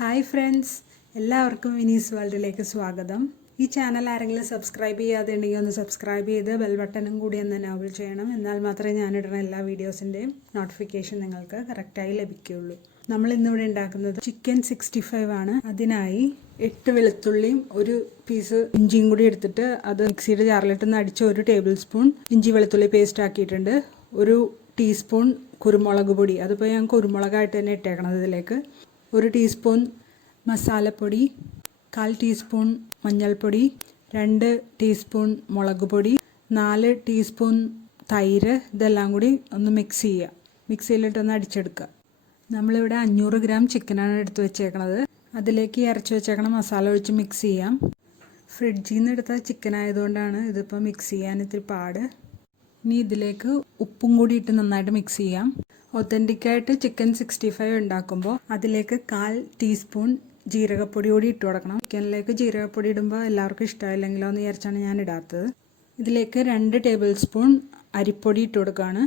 Hi friends, എല്ലാവർക്കും വിനീസ് വേൾഡിലേക്ക് സ്വാഗതം. ഈ ചാനൽ ആരെങ്കിലും സബ്സ്ക്രൈബ് ചെയ്യാതെ ഉണ്ടെങ്കിൽ ഒന്ന് സബ്സ്ക്രൈബ് ചെയ്ത് ബെൽ ബട്ടണും കൂടി ഒന്ന് എനേബിൾ ചെയ്യണം. എന്നാൽ മാത്രമേ ഞാനിടുന്ന എല്ലാ വീഡിയോസിൻ്റെയും നോട്ടിഫിക്കേഷൻ നിങ്ങൾക്ക് കറക്റ്റായി ലഭിക്കുകയുള്ളൂ. നമ്മൾ ഇന്നിവിടെ ഉണ്ടാക്കുന്നത് ചിക്കൻ 65 ആണ്. അതിനായി 8 വെളുത്തുള്ളിയും ഒരു പീസ് ഇഞ്ചിയും കൂടി എടുത്തിട്ട് അത് മിക്സിയുടെ ജാറിലിട്ടൊന്ന് അടിച്ച് 1 ടേബിൾ സ്പൂൺ ഇഞ്ചി വെളുത്തുള്ളി പേസ്റ്റ് ആക്കിയിട്ടുണ്ട്. 1 ടീസ്പൂൺ കുരുമുളക് പൊടി, അതിപ്പോൾ ഞാൻ കുരുമുളകായിട്ട് തന്നെ ഇട്ടേക്കണത്. ഇതിലേക്ക് 1 ടീസ്പൂൺ മസാലപ്പൊടി, 1/4 ടീസ്പൂൺ മഞ്ഞൾപ്പൊടി, 2 ടീസ്പൂൺ മുളക് പൊടി, 4 ടീസ്പൂൺ തൈര്. ഇതെല്ലാം കൂടി ഒന്ന് മിക്സ് ചെയ്യുക. മിക്സിയിലിട്ടൊന്ന് അടിച്ചെടുക്കുക. നമ്മളിവിടെ 500 ഗ്രാം ചിക്കനാണ് എടുത്ത് വെച്ചേക്കണത്. അതിലേക്ക് അരച്ച് വെച്ചേക്കണ മസാല ഒഴിച്ച് മിക്സ് ചെയ്യാം. ഫ്രിഡ്ജിൽ നിന്ന് എടുത്ത ചിക്കൻ ആയതുകൊണ്ടാണ് ഇതിപ്പോൾ മിക്സ് ചെയ്യാൻ ഇത്തിരി പാട്. ഇനി ഇതിലേക്ക് ഉപ്പും കൂടി ഇട്ട് നന്നായിട്ട് മിക്സ് ചെയ്യാം. ഒത്തൻറ്റിക്കായിട്ട് ചിക്കൻ 65 ഉണ്ടാക്കുമ്പോൾ അതിലേക്ക് 1/4 ടീസ്പൂൺ ജീരകപ്പൊടി കൂടി ഇട്ട് കൊടുക്കണം. ചിക്കനിലേക്ക് ജീരകപ്പൊടി ഇടുമ്പോൾ എല്ലാവർക്കും ഇഷ്ടമായില്ലെങ്കിലോ എന്ന് വിചാരിച്ചാണ് ഞാൻ ഇടാത്തത്. ഇതിലേക്ക് 2 ടേബിൾ സ്പൂൺ അരിപ്പൊടി ഇട്ട് കൊടുക്കുകയാണ്.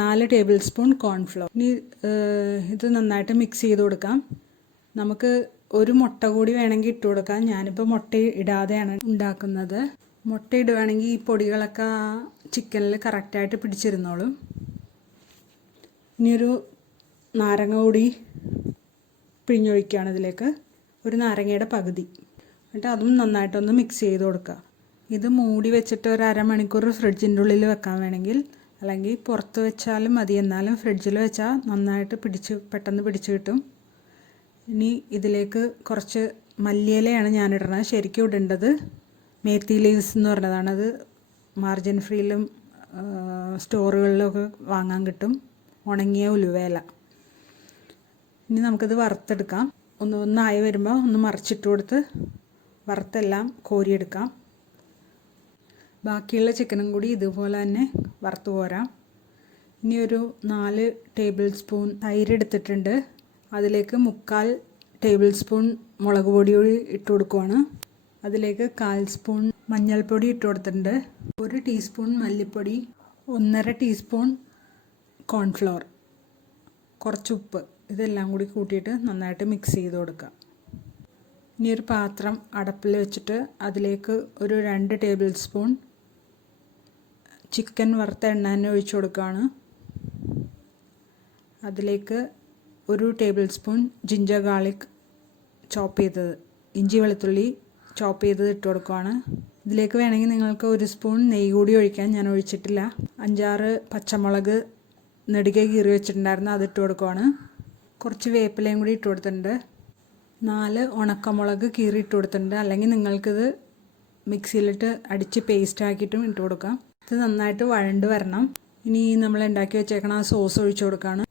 4 ടേബിൾ സ്പൂൺ കോൺഫ്ലോർ. ഇനി ഇത് നന്നായിട്ട് മിക്സ് ചെയ്ത് കൊടുക്കാം. നമുക്ക് 1 മുട്ട കൂടി വേണമെങ്കിൽ ഇട്ട് കൊടുക്കാം. ഞാനിപ്പോൾ മുട്ട ഇടാതെയാണ് ഉണ്ടാക്കുന്നത്. മുട്ട ഇടുകയാണെങ്കിൽ ഈ പൊടികളൊക്കെ ചിക്കനിൽ കറക്റ്റായിട്ട് പിടിച്ചിരുന്നോളും. ഇനിയൊരു നാരങ്ങ കൂടി പിഴിഞ്ഞൊഴിക്കുകയാണ് ഇതിലേക്ക്, 1 നാരങ്ങയുടെ പകുതി. എന്നിട്ട് അതും നന്നായിട്ടൊന്ന് മിക്സ് ചെയ്ത് കൊടുക്കുക. ഇത് മൂടി വെച്ചിട്ട് ഒരു അരമണിക്കൂർ ഫ്രിഡ്ജിൻ്റെ ഉള്ളിൽ വെക്കാൻ വേണമെങ്കിൽ, അല്ലെങ്കിൽ പുറത്ത് വെച്ചാലും മതി. എന്നാലും ഫ്രിഡ്ജിൽ വെച്ചാൽ നന്നായിട്ട് പെട്ടെന്ന് പിടിച്ച് കിട്ടും. ഇനി ഇതിലേക്ക് കുറച്ച് മല്ലിയിലയാണ് ഞാനിടുന്നത്. ശരിക്കും ഇടേണ്ടത് മേത്തി ലീവ്സ് എന്ന് പറഞ്ഞതാണ്. അത് മാർജിൻ ഫ്രീയിലും സ്റ്റോറുകളിലൊക്കെ വാങ്ങാൻ കിട്ടും, ഉണങ്ങിയ ഉലുവേല. ഇനി നമുക്കിത് വറുത്തെടുക്കാം. ഒന്നായി വരുമ്പോൾ ഒന്ന് മറിച്ചിട്ട് കൊടുത്ത് വറുത്തെല്ലാം കോരിയെടുക്കാം. ബാക്കിയുള്ള ചിക്കനും കൂടി ഇതുപോലെ തന്നെ വറുത്ത് പോരാം. ഇനി ഒരു 4 ടേബിൾ സ്പൂൺ തൈര് എടുത്തിട്ടുണ്ട്. അതിലേക്ക് 3/4 ടേബിൾ സ്പൂൺ മുളക് പൊടി കൂടി ഇട്ട് കൊടുക്കുവാണ്. അതിലേക്ക് 1/4 സ്പൂൺ മഞ്ഞൾപ്പൊടി ഇട്ട് കൊടുത്തിട്ടുണ്ട്. 1 ടീസ്പൂൺ മല്ലിപ്പൊടി, 1.5 ടീസ്പൂൺ കോൺഫ്ലോർ, കുറച്ച് ഉപ്പ്. ഇതെല്ലാം കൂടി കൂട്ടിയിട്ട് നന്നായിട്ട് മിക്സ് ചെയ്ത് കൊടുക്കുക. ഇനി ഒരു പാത്രം അടപ്പിൽ വെച്ചിട്ട് അതിലേക്ക് ഒരു 2 ടേബിൾ സ്പൂൺ ചിക്കൻ വറുത്ത എണ്ണ തന്നെ ഒഴിച്ചു കൊടുക്കുകയാണ്. അതിലേക്ക് 1 ടേബിൾ സ്പൂൺ ജിഞ്ചർ ഗാർലിക് ചോപ്പ് ചെയ്തത്, ഇഞ്ചി വെളുത്തുള്ളി ചോപ്പ് ചെയ്തത് ഇട്ട് കൊടുക്കുകയാണ്. ഇതിലേക്ക് വേണമെങ്കിൽ നിങ്ങൾക്ക് 1 സ്പൂൺ നെയ്യ് കൂടി ഒഴിക്കാൻ. ഞാൻ ഒഴിച്ചിട്ടില്ല. 5-6 പച്ചമുളക് നെടുകെ കീറി വെച്ചിട്ടുണ്ടായിരുന്നു, അതിട്ട് കൊടുക്കുവാണ്. കുറച്ച് വേപ്പിലയും കൂടി ഇട്ട് കൊടുത്തിട്ടുണ്ട്. 4 ഉണക്കമുളക് കീറി ഇട്ട് കൊടുത്തിട്ടുണ്ട്. അല്ലെങ്കിൽ നിങ്ങൾക്കിത് മിക്സിയിലിട്ട് അടിച്ച് പേസ്റ്റ് ആക്കിയിട്ടും ഇട്ട് കൊടുക്കാം. ഇത് നന്നായിട്ട് വഴണ്ട് വരണം. ഇനി നമ്മൾ ഉണ്ടാക്കി വെച്ചേക്കണ ആ സോസ് ഒഴിച്ചു കൊടുക്കുകയാണ്.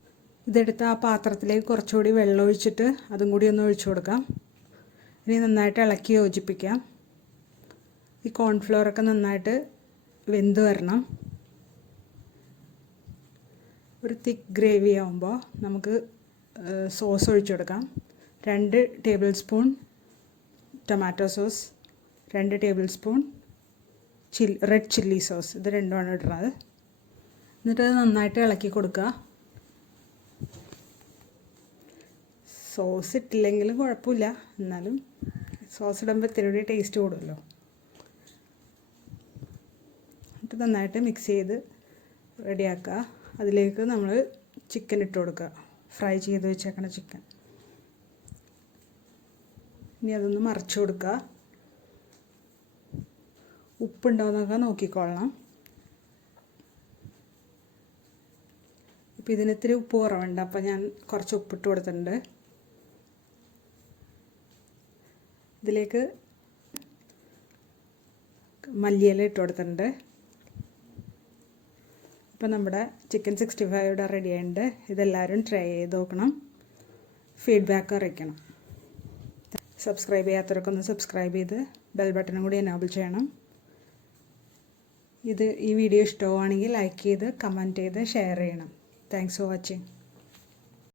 ഇതെടുത്ത് ആ പാത്രത്തിലേക്ക് കുറച്ചുകൂടി വെള്ളം ഒഴിച്ചിട്ട് അതും കൂടി ഒന്ന് ഒഴിച്ചു കൊടുക്കാം. ഇനി നന്നായിട്ട് ഇളക്കി യോജിപ്പിക്കാം. ഈ കോൺഫ്ലോറൊക്കെ നന്നായിട്ട് വെന്ത് വരണം. ഒരു തിക്ക് ഗ്രേവി ആകുമ്പോൾ നമുക്ക് സോസ് ഒഴിച്ചു കൊടുക്കാം. 2 table spoon tomato sauce, 2 table spoon red chilli sauce. ഇത് രണ്ടുമാണ് ഇടുന്നത്. എന്നിട്ട് അത് നന്നായിട്ട് ഇളക്കി കൊടുക്കുക. സോസ് ഇട്ടില്ലെങ്കിലും കുഴപ്പമില്ല, എന്നാലും സോസ് ഇടുമ്പോൾ ഇത്തിരി കൂടി ടേസ്റ്റ് കൂടുമല്ലോ. എന്നിട്ട് നന്നായിട്ട് മിക്സ് ചെയ്ത് റെഡിയാക്കുക. അതിലേക്ക് നമ്മൾ ചിക്കൻ ഇട്ട് കൊടുക്കുക, ഫ്രൈ ചെയ്ത് വെച്ചേക്കണ ചിക്കൻ. ഇനി അതൊന്ന് മറിച്ച് കൊടുക്കുക. ഉപ്പുണ്ടോയെന്നൊക്കെ നോക്കിക്കൊള്ളണം. ഇപ്പം ഇതിനിത്തിരി ഉപ്പ് കുറവുണ്ട്, അപ്പോൾ ഞാൻ കുറച്ച് ഉപ്പിട്ട് കൊടുത്തിട്ടുണ്ട്. ഇതിലേക്ക് മല്ലിയില ഇട്ട് കൊടുത്തിട്ടുണ്ട്. ഇപ്പം നമ്മുടെ ചിക്കൻ 65 ഇവിടെ റെഡി ആയിട്ടുണ്ട്. ഇതെല്ലാവരും ട്രൈ ചെയ്ത് നോക്കണം, ഫീഡ്ബാക്ക് അറിയിക്കണം. സബ്സ്ക്രൈബ് ചെയ്യാത്തവരൊക്കെ ഒന്ന് സബ്സ്ക്രൈബ് ചെയ്ത് ബെൽ ബട്ടണും കൂടി എനേബിൾ ചെയ്യണം. ഈ വീഡിയോ ഇഷ്ടമാണെങ്കിൽ ലൈക്ക് ചെയ്ത് കമൻറ്റ് ചെയ്ത് ഷെയർ ചെയ്യണം. Thanks for watching.